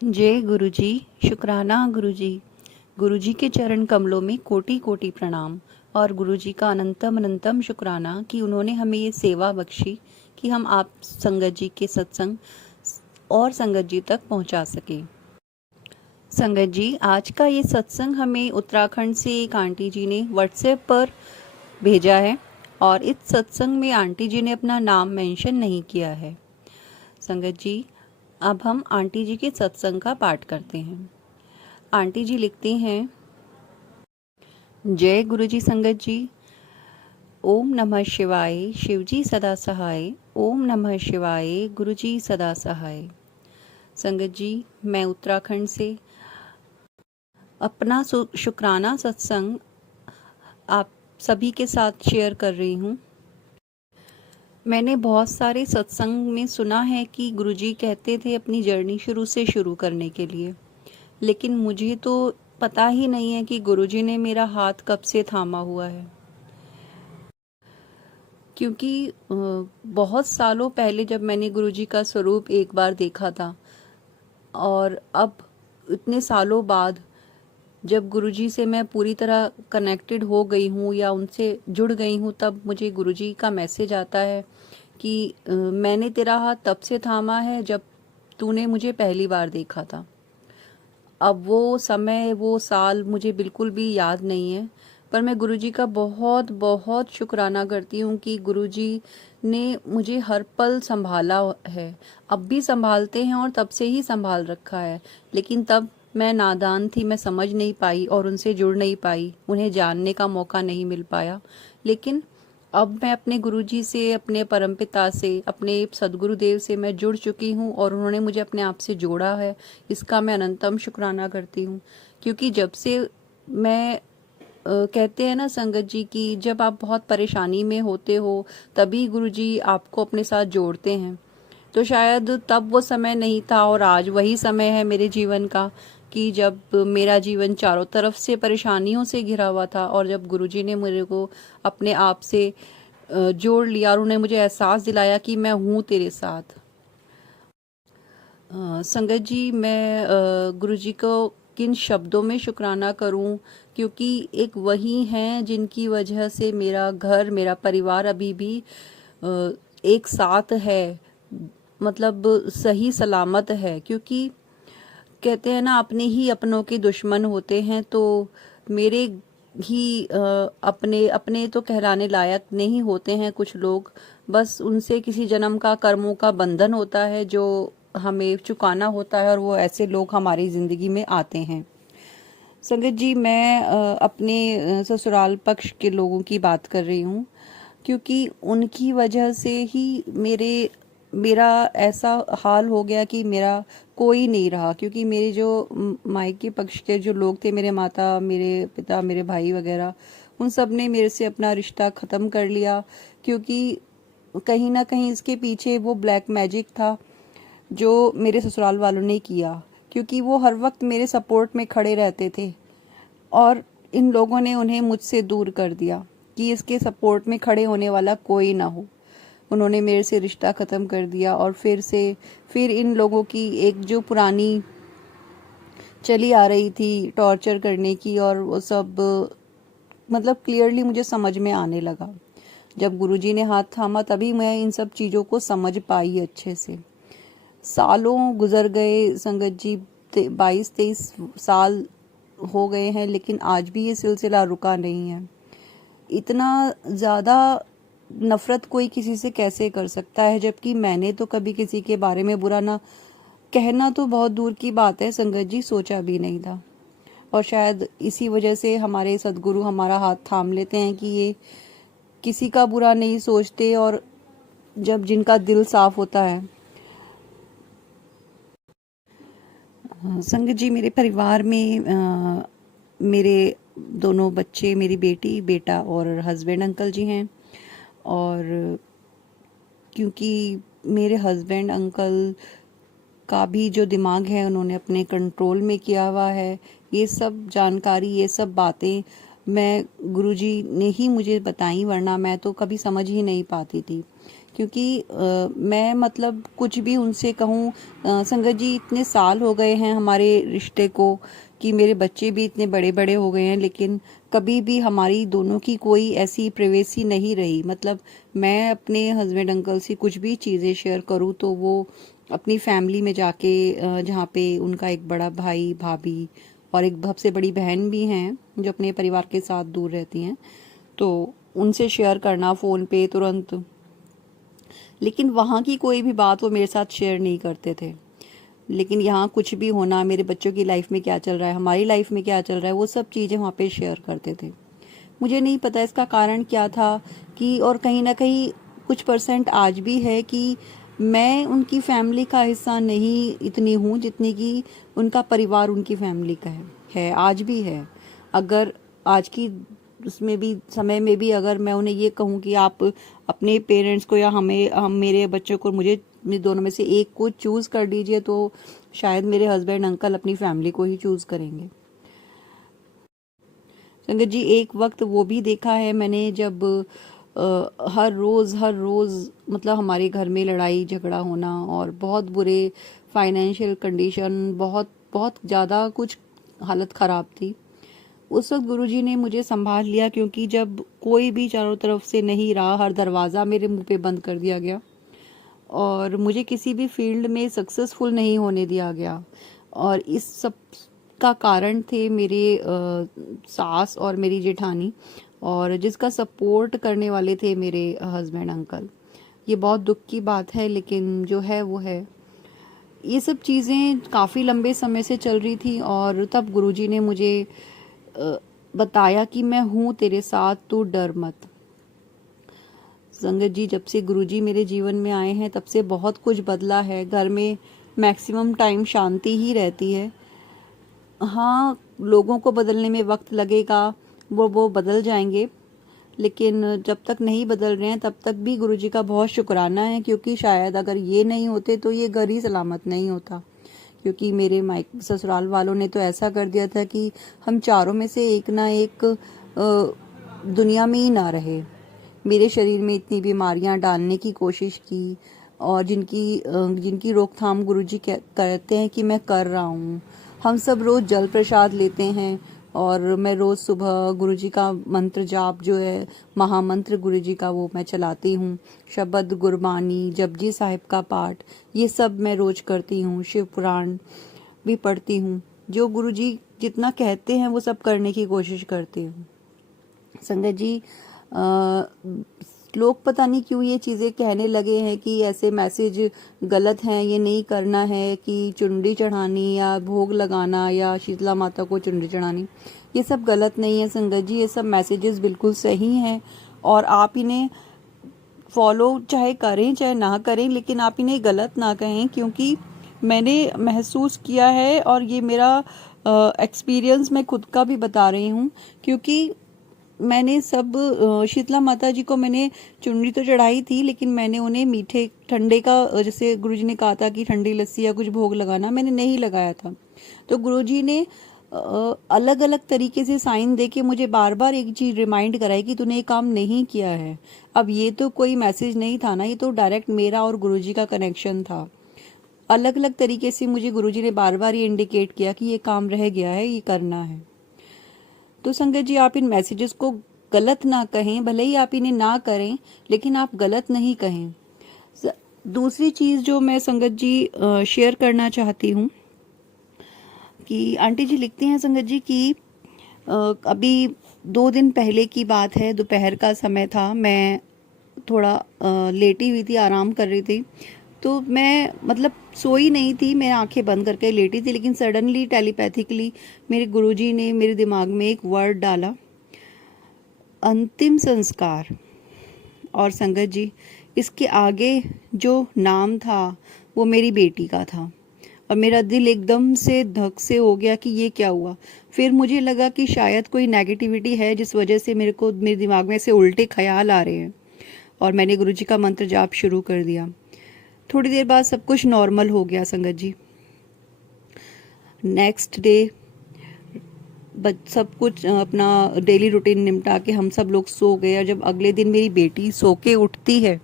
जय गुरुजी। शुक्राना गुरुजी। गुरुजी के चरण कमलों में कोटि कोटि प्रणाम और गुरुजी का अनंतम अनंतम शुक्राना कि उन्होंने हमें ये सेवा बख्शी कि हम आप संगत जी के सत्संग और संगत जी तक पहुंचा सके। संगत जी, आज का ये सत्संग हमें उत्तराखंड से एक आंटी जी ने व्हाट्सएप पर भेजा है और इस सत्संग में आंटी जी ने अपना नाम मेंशन नहीं किया है। संगत जी, अब हम आंटी जी के सत्संग का पाठ करते हैं। आंटी जी लिखती हैं, जय गुरुजी संगत जी। ओम नमः शिवाय, शिवजी सदा सहाय। ओम नमः शिवाय, गुरुजी सदा सहाय। संगत जी, मैं उत्तराखंड से अपना शुक्राना सत्संग आप सभी के साथ शेयर कर रही हूँ। मैंने बहुत सारे सत्संग में सुना है कि गुरुजी कहते थे अपनी जर्नी शुरू से शुरू करने के लिए, लेकिन मुझे तो पता ही नहीं है कि गुरुजी ने मेरा हाथ कब से थामा हुआ है, क्योंकि बहुत सालों पहले जब मैंने गुरुजी का स्वरूप एक बार देखा था और अब इतने सालों बाद जब गुरुजी से मैं पूरी तरह कनेक्टेड हो गई हूँ या उनसे जुड़ गई हूँ, तब मुझे गुरुजी का मैसेज आता है कि मैंने तेरा हाथ तब से थामा है जब तूने मुझे पहली बार देखा था। अब वो समय वो साल मुझे बिल्कुल भी याद नहीं है, पर मैं गुरुजी का बहुत बहुत शुक्राना करती हूँ कि गुरुजी ने मुझे हर पल संभाला है। अब भी संभालते हैं और तब से ही संभाल रखा है, लेकिन तब मैं नादान थी, मैं समझ नहीं पाई और उनसे जुड़ नहीं पाई, उन्हें जानने का मौका नहीं मिल पाया। लेकिन अब मैं अपने गुरुजी से, अपने परमपिता से, अपने सदगुरुदेव से मैं जुड़ चुकी हूँ और उन्होंने मुझे अपने आप से जोड़ा है। इसका मैं अनंतम शुक्राना करती हूँ, क्योंकि जब से मैं कहते हैं ना संगत जी कि जब आप बहुत परेशानी में होते हो तभी गुरुजी आपको अपने साथ जोड़ते हैं, तो शायद तब वो समय नहीं था और आज वही समय है मेरे जीवन का कि जब मेरा जीवन चारों तरफ से परेशानियों से घिरा हुआ था और जब गुरुजी ने मेरे को अपने आप से जोड़ लिया और उन्हें मुझे एहसास दिलाया कि मैं हूँ तेरे साथ। संगत जी, मैं गुरुजी को किन शब्दों में शुक्राना करूं, क्योंकि एक वही हैं जिनकी वजह से मेरा घर, मेरा परिवार अभी भी एक साथ है, मतलब सही सलामत है। क्योंकि कहते हैं ना, अपने ही अपनों के दुश्मन होते हैं, तो मेरे ही अपने अपने तो कहलाने लायक नहीं होते हैं कुछ लोग, बस उनसे किसी जन्म का कर्मों का बंधन होता है जो हमें चुकाना होता है और वो ऐसे लोग हमारी जिंदगी में आते हैं। संगत जी, मैं अपने ससुराल पक्ष के लोगों की बात कर रही हूँ, क्योंकि उनकी वजह से ही मेरा ऐसा हाल हो गया कि मेरा कोई नहीं रहा। क्योंकि मेरे जो मायके पक्ष के जो लोग थे, मेरे माता, मेरे पिता, मेरे भाई वगैरह, उन सब ने मेरे से अपना रिश्ता ख़त्म कर लिया, क्योंकि कहीं ना कहीं इसके पीछे वो ब्लैक मैजिक था जो मेरे ससुराल वालों ने किया। क्योंकि वो हर वक्त मेरे सपोर्ट में खड़े रहते थे और इन लोगों ने उन्हें मुझसे दूर कर दिया कि इसके सपोर्ट में खड़े होने वाला कोई ना हो। उन्होंने मेरे से रिश्ता ख़त्म कर दिया और फिर इन लोगों की एक जो पुरानी चली आ रही थी टॉर्चर करने की, और वो सब मतलब क्लियरली मुझे समझ में आने लगा। जब गुरुजी ने हाथ थामा तभी मैं इन सब चीज़ों को समझ पाई अच्छे से। सालों गुजर गए संगत जी, 22-23 साल हो गए हैं, लेकिन आज भी ये सिलसिला रुका नहीं है। इतना ज़्यादा नफरत कोई किसी से कैसे कर सकता है, जबकि मैंने तो कभी किसी के बारे में बुरा ना कहना तो बहुत दूर की बात है संगत जी, सोचा भी नहीं था। और शायद इसी वजह से हमारे सदगुरु हमारा हाथ थाम लेते हैं कि ये किसी का बुरा नहीं सोचते, और जब जिनका दिल साफ होता है। संगत जी, मेरे परिवार में मेरे दोनों बच्चे, मेरी बेटी, बेटा और हस्बैंड अंकल जी हैं। और क्योंकि मेरे हस्बैंड अंकल का भी जो दिमाग है उन्होंने अपने कंट्रोल में किया हुआ है, ये सब जानकारी, ये सब बातें मैं गुरुजी ने ही मुझे बताई, वरना मैं तो कभी समझ ही नहीं पाती थी। क्योंकि मैं मतलब कुछ भी उनसे कहूँ, संगत जी इतने साल हो गए हैं हमारे रिश्ते को कि मेरे बच्चे भी इतने बड़े बड़े हो गए हैं, लेकिन कभी भी हमारी दोनों की कोई ऐसी प्राइवेसी नहीं रही। मतलब मैं अपने हस्बैंड अंकल से कुछ भी चीज़ें शेयर करूँ तो वो अपनी फैमिली में जाके, जहाँ पे उनका एक बड़ा भाई भाभी और एक सबसे बड़ी बहन भी हैं जो अपने परिवार के साथ दूर रहती हैं, तो उनसे शेयर करना फ़ोन पे तुरंत। लेकिन वहाँ की कोई भी बात वो मेरे साथ शेयर नहीं करते थे। लेकिन यहाँ कुछ भी होना, मेरे बच्चों की लाइफ में क्या चल रहा है, हमारी लाइफ में क्या चल रहा है, वो सब चीज़ें वहाँ पे शेयर करते थे। मुझे नहीं पता इसका कारण क्या था कि, और कहीं ना कहीं कुछ परसेंट आज भी है कि मैं उनकी फैमिली का हिस्सा नहीं इतनी हूँ जितनी कि उनका परिवार उनकी फैमिली का है आज भी है। अगर आज की उसमें भी समय में भी अगर मैं उन्हें ये कहूँ कि आप अपने पेरेंट्स को या हम मेरे बच्चों को, मुझे दोनों में से एक को चूज़ कर लीजिए, तो शायद मेरे हस्बैंड अंकल अपनी फैमिली को ही चूज़ करेंगे। संगत जी एक वक्त वो भी देखा है मैंने जब हर रोज़ मतलब हमारे घर में लड़ाई झगड़ा होना और बहुत बुरे फाइनेंशियल कंडीशन, बहुत बहुत ज़्यादा कुछ हालत ख़राब थी। उस वक्त गुरुजी ने मुझे संभाल लिया, क्योंकि जब कोई भी चारों तरफ से नहीं रहा, हर दरवाज़ा मेरे मुंह पे बंद कर दिया गया और मुझे किसी भी फील्ड में सक्सेसफुल नहीं होने दिया गया। और इस सब का कारण थे मेरे सास और मेरी जेठानी, और जिसका सपोर्ट करने वाले थे मेरे हस्बैंड अंकल। ये बहुत दुख की बात है, लेकिन जो है वो है। ये सब चीज़ें काफ़ी लंबे समय से चल रही थी और तब गुरुजी ने मुझे बताया कि मैं हूँ तेरे साथ, तू डर मत। संगत जी जब से गुरुजी मेरे जीवन में आए हैं तब से बहुत कुछ बदला है। घर में मैक्सिमम टाइम शांति ही रहती है। हाँ, लोगों को बदलने में वक्त लगेगा, वो बदल जाएंगे, लेकिन जब तक नहीं बदल रहे हैं तब तक भी गुरुजी का बहुत शुक्राना है, क्योंकि शायद अगर ये नहीं होते तो ये घर ही सलामत नहीं होता। क्योंकि मेरे ससुराल वालों ने तो ऐसा कर दिया था कि हम चारों में से एक ना एक दुनिया में ही ना रहे। मेरे शरीर में इतनी बीमारियां डालने की कोशिश की, और जिनकी रोकथाम गुरुजी कहते हैं कि मैं कर रहा हूँ। हम सब रोज़ जल प्रसाद लेते हैं और मैं रोज़ सुबह गुरुजी का मंत्र जाप जो है, महामंत्र गुरुजी का, वो मैं चलाती हूँ। शब्द गुरबानी, जपजी साहिब का पाठ, ये सब मैं रोज़ करती हूँ। शिव पुराण भी पढ़ती हूँ। जो गुरुजी जितना कहते हैं वो सब करने की कोशिश करती हूँ। संगत जी लोग पता नहीं क्यों ये चीज़ें कहने लगे हैं कि ऐसे मैसेज गलत हैं, ये नहीं करना है, कि चुनरी चढ़ानी या भोग लगाना या शीतला माता को चुनरी चढ़ानी, ये सब गलत नहीं है। संगत जी ये सब मैसेजेस बिल्कुल सही हैं और आप इन्हें फॉलो चाहे करें चाहे ना करें, लेकिन आप इन्हें गलत ना कहें, क्योंकि मैंने महसूस किया है और ये मेरा एक्सपीरियंस मैं खुद का भी बता रही हूँ। क्योंकि मैंने सब शीतला माता जी को मैंने चुनरी तो चढ़ाई थी, लेकिन मैंने उन्हें मीठे ठंडे का, जैसे गुरुजी ने कहा था कि ठंडी लस्सी या कुछ भोग लगाना, मैंने नहीं लगाया था। तो गुरुजी ने अलग अलग तरीके से साइन दे के मुझे बार बार एक चीज रिमाइंड कराई कि तूने ये काम नहीं किया है। अब ये तो कोई मैसेज नहीं था ना, ये तो डायरेक्ट मेरा और गुरुजी का कनेक्शन था। अलग अलग तरीके से मुझे गुरुजी ने बार बार ये इंडिकेट किया कि ये काम रह गया है, ये करना है। तो संगत जी आप इन मैसेजेस को गलत ना कहें, भले ही आप इन्हें ना करें, लेकिन आप गलत नहीं कहें। दूसरी चीज़ जो मैं संगत जी शेयर करना चाहती हूँ कि आंटी जी लिखती हैं संगत जी कि अभी 2 दिन पहले की बात है, दोपहर का समय था, मैं थोड़ा लेटी हुई थी, आराम कर रही थी। तो मैं मतलब सोई नहीं थी, मैं आंखें बंद करके लेटी थी, लेकिन सडनली टेलीपैथिकली मेरे गुरुजी ने मेरे दिमाग में एक वर्ड डाला, अंतिम संस्कार। और संगत जी इसके आगे जो नाम था वो मेरी बेटी का था, और मेरा दिल एकदम से धक से हो गया कि ये क्या हुआ। फिर मुझे लगा कि शायद कोई नेगेटिविटी है जिस वजह से मेरे दिमाग में से उल्टे ख्याल आ रहे हैं, और मैंने गुरुजी का मंत्र जाप शुरू कर दिया। थोड़ी देर बाद सब कुछ नॉर्मल हो गया संगत जी। नेक्स्ट डे सब कुछ अपना डेली रूटीन निपटा के हम सब लोग सो गए, और जब अगले दिन मेरी बेटी सो के उठती है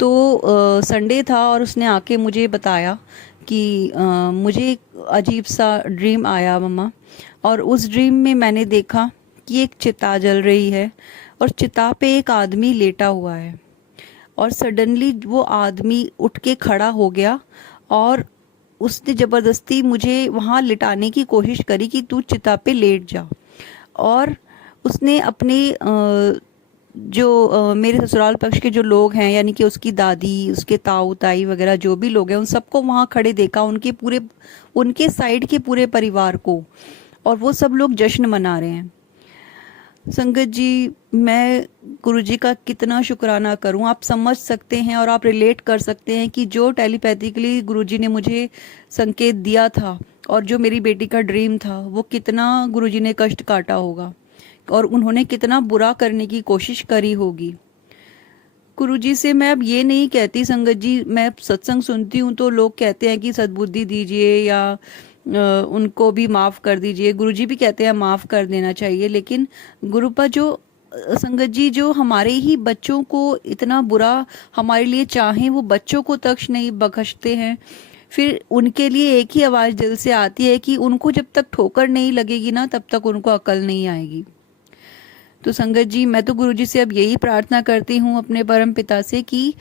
तो संडे था और उसने आके मुझे बताया कि मुझे एक अजीब सा ड्रीम आया मम्मा, और उस ड्रीम में मैंने देखा कि एक चिता जल रही है और चिता पे एक आदमी लेटा हुआ है, और सडनली वो आदमी उठ के खड़ा हो गया और उसने ज़बरदस्ती मुझे वहाँ लिटाने की कोशिश करी कि तू चिता पे लेट जा। और उसने अपने जो मेरे ससुराल पक्ष के जो लोग हैं, यानी कि उसकी दादी, उसके ताऊ ताई वगैरह जो भी लोग हैं, उन सबको वहाँ खड़े देखा, उनके साइड के पूरे परिवार को, और वो सब लोग जश्न मना रहे हैं। संगत जी, मैं गुरुजी का कितना शुक्राना करूं। आप समझ सकते हैं और आप रिलेट कर सकते हैं कि जो टेलीपैथिकली गुरुजी ने मुझे संकेत दिया था और जो मेरी बेटी का ड्रीम था, वो कितना गुरुजी ने कष्ट काटा होगा और उन्होंने कितना बुरा करने की कोशिश करी होगी। गुरुजी से मैं अब ये नहीं कहती संगत जी, मैं सत्संग सुनती हूँ तो लोग कहते हैं कि सद्बुद्धि दीजिए या उनको भी माफ़ कर दीजिए। गुरुजी भी कहते हैं माफ़ कर देना चाहिए, लेकिन गुरुपा जो संगत जी जो हमारे ही बच्चों को इतना बुरा हमारे लिए चाहें, वो बच्चों को तक नहीं बख्शते हैं। फिर उनके लिए एक ही आवाज़ दिल से आती है कि उनको जब तक ठोकर नहीं लगेगी ना, तब तक उनको अकल नहीं आएगी। तो संगत जी, मैं तो गुरुजी से अब यही प्रार्थना करती हूँ अपने परम पिता से कि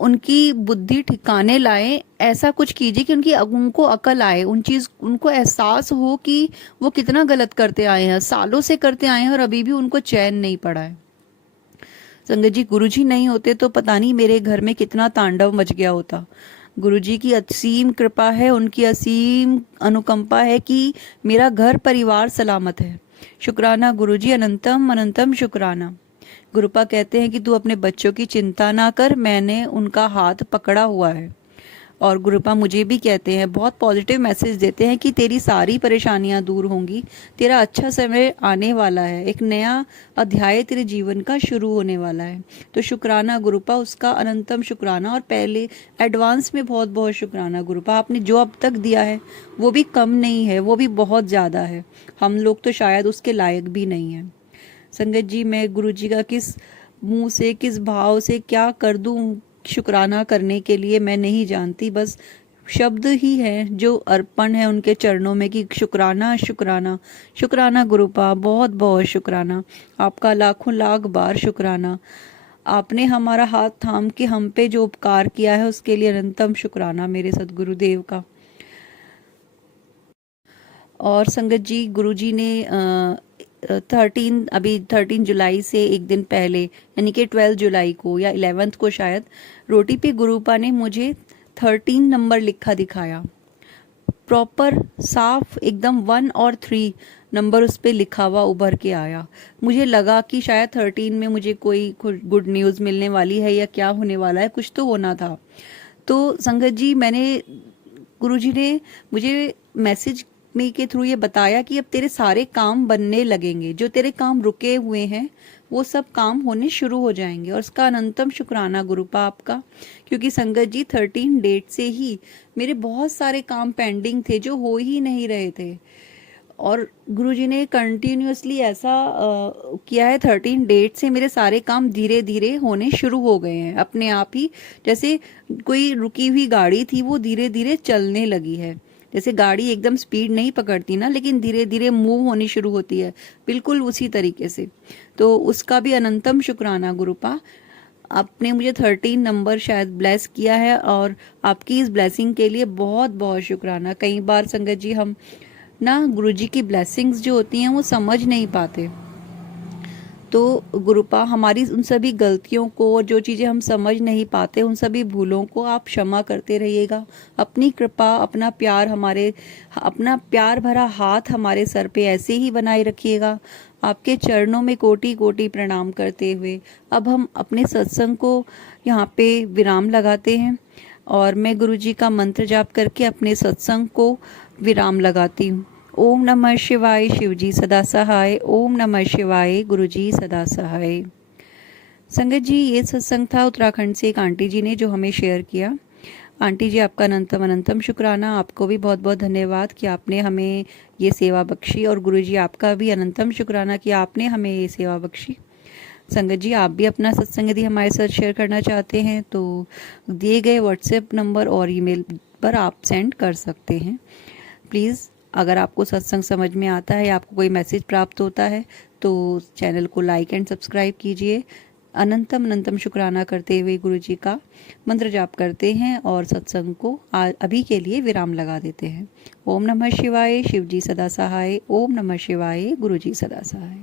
उनकी बुद्धि ठिकाने लाए, ऐसा कुछ कीजिए कि उनको अकल आए, उनको एहसास हो कि वो कितना गलत करते आए हैं, सालों से करते आए हैं और अभी भी उनको चैन नहीं पड़ा है। संगत जी, गुरुजी नहीं होते तो पता नहीं मेरे घर में कितना तांडव मच गया होता। गुरुजी की असीम कृपा है, उनकी असीम अनुकंपा है कि मेरा घर परिवार सलामत है। शुक्राना गुरुजी, अनंतम अनंतम शुक्राना। गुरुपा कहते हैं कि तू अपने बच्चों की चिंता ना कर, मैंने उनका हाथ पकड़ा हुआ है। और गुरुपा मुझे भी कहते हैं, बहुत पॉजिटिव मैसेज देते हैं कि तेरी सारी परेशानियां दूर होंगी, तेरा अच्छा समय आने वाला है, एक नया अध्याय तेरे जीवन का शुरू होने वाला है। तो शुक्राना गुरुपा, उसका अनंतम शुक्राना, और पहले एडवांस में बहुत बहुत शुक्राना गुरुपा। आपने जो अब तक दिया है वो भी कम नहीं है, वो भी बहुत ज़्यादा है। हम लोग तो शायद उसके लायक भी नहीं हैं। संगत जी, मैं गुरुजी का किस मुंह से, किस भाव से क्या कर दूं शुक्राना करने के लिए, मैं नहीं जानती। बस शब्द ही हैं जो अर्पण है उनके चरणों में कि शुक्राना शुक्राना शुक्राना गुरुपा, बहुत बहुत शुक्राना, आपका लाखों लाख बार शुक्राना। आपने हमारा हाथ थाम के हम पे जो उपकार किया है उसके लिए अनंतम शुक्राना मेरे सदगुरुदेव का। और संगत जी, गुरुजी ने 13 जुलाई से एक दिन पहले, यानी कि 12 जुलाई को या 11 को शायद, रोटी पे गुरुपा ने मुझे 13 नंबर लिखा दिखाया, प्रॉपर साफ एकदम 1 और 3 नंबर उस पर लिखा हुआ उभर के आया। मुझे लगा कि शायद 13 में मुझे कोई गुड न्यूज़ मिलने वाली है या क्या होने वाला है, कुछ तो होना था। तो संगत जी, गुरुजी ने मुझे मैसेज में के थ्रू ये बताया कि अब तेरे सारे काम बनने लगेंगे, जो तेरे काम रुके हुए हैं वो सब काम होने शुरू हो जाएंगे। और उसका अनंतम शुक्राना गुरुपा आपका, क्योंकि संगत जी 13 डेट से ही मेरे बहुत सारे काम पेंडिंग थे जो हो ही नहीं रहे थे, और गुरुजी ने कंटिन्यूअसली ऐसा किया है। 13 डेट से मेरे सारे काम धीरे धीरे होने शुरू हो गए हैं अपने आप ही, जैसे कोई रुकी हुई गाड़ी थी वो धीरे धीरे चलने लगी है। जैसे गाड़ी एकदम स्पीड नहीं पकड़ती ना, लेकिन धीरे धीरे मूव होनी शुरू होती है, बिल्कुल उसी तरीके से। तो उसका भी अनंतम शुक्राना गुरुपा, आपने मुझे 13 नंबर शायद ब्लेस किया है, और आपकी इस ब्लेसिंग के लिए बहुत बहुत शुक्राना। कई बार संगत जी हम ना गुरुजी की ब्लेसिंग्स जो होती हैं वो समझ नहीं पाते, तो गुरुपा हमारी उन सभी गलतियों को और जो चीज़ें हम समझ नहीं पाते उन सभी भूलों को आप क्षमा करते रहिएगा। अपनी कृपा, अपना प्यार भरा हाथ हमारे सर पे ऐसे ही बनाए रखिएगा। आपके चरणों में कोटि कोटि प्रणाम करते हुए अब हम अपने सत्संग को यहाँ पे विराम लगाते हैं, और मैं गुरुजी का मंत्र जाप करके अपने सत्संग को विराम लगाती हूँ। ओम नमः शिवाय, शिवजी सदा सहाय। ओम नमः शिवाय, गुरुजी सदा सहाय। संगत जी, ये सत्संग था उत्तराखंड से एक आंटी जी ने जो हमें शेयर किया। आंटी जी, आपका अनंतम अनंतम शुक्राना, आपको भी बहुत बहुत धन्यवाद कि आपने हमें ये सेवा बख्शी, और गुरुजी आपका भी अनंतम शुक्राना कि आपने हमें ये सेवा बख्शी। संगत जी, आप भी अपना सत्संग यदि हमारे साथ शेयर करना चाहते हैं तो दिए गए व्हाट्सएप नंबर और ईमेल पर आप सेंड कर सकते हैं। प्लीज़, अगर आपको सत्संग समझ में आता है या आपको कोई मैसेज प्राप्त होता है तो चैनल को लाइक एंड सब्सक्राइब कीजिए। अनंतम अनंतम शुक्राना करते हुए गुरु जी का मंत्र जाप करते हैं और सत्संग को अभी के लिए विराम लगा देते हैं। ओम नमः शिवाय। शिव जी सदा सहाय। ओम नमः शिवाय। गुरु जी सदा सहाय।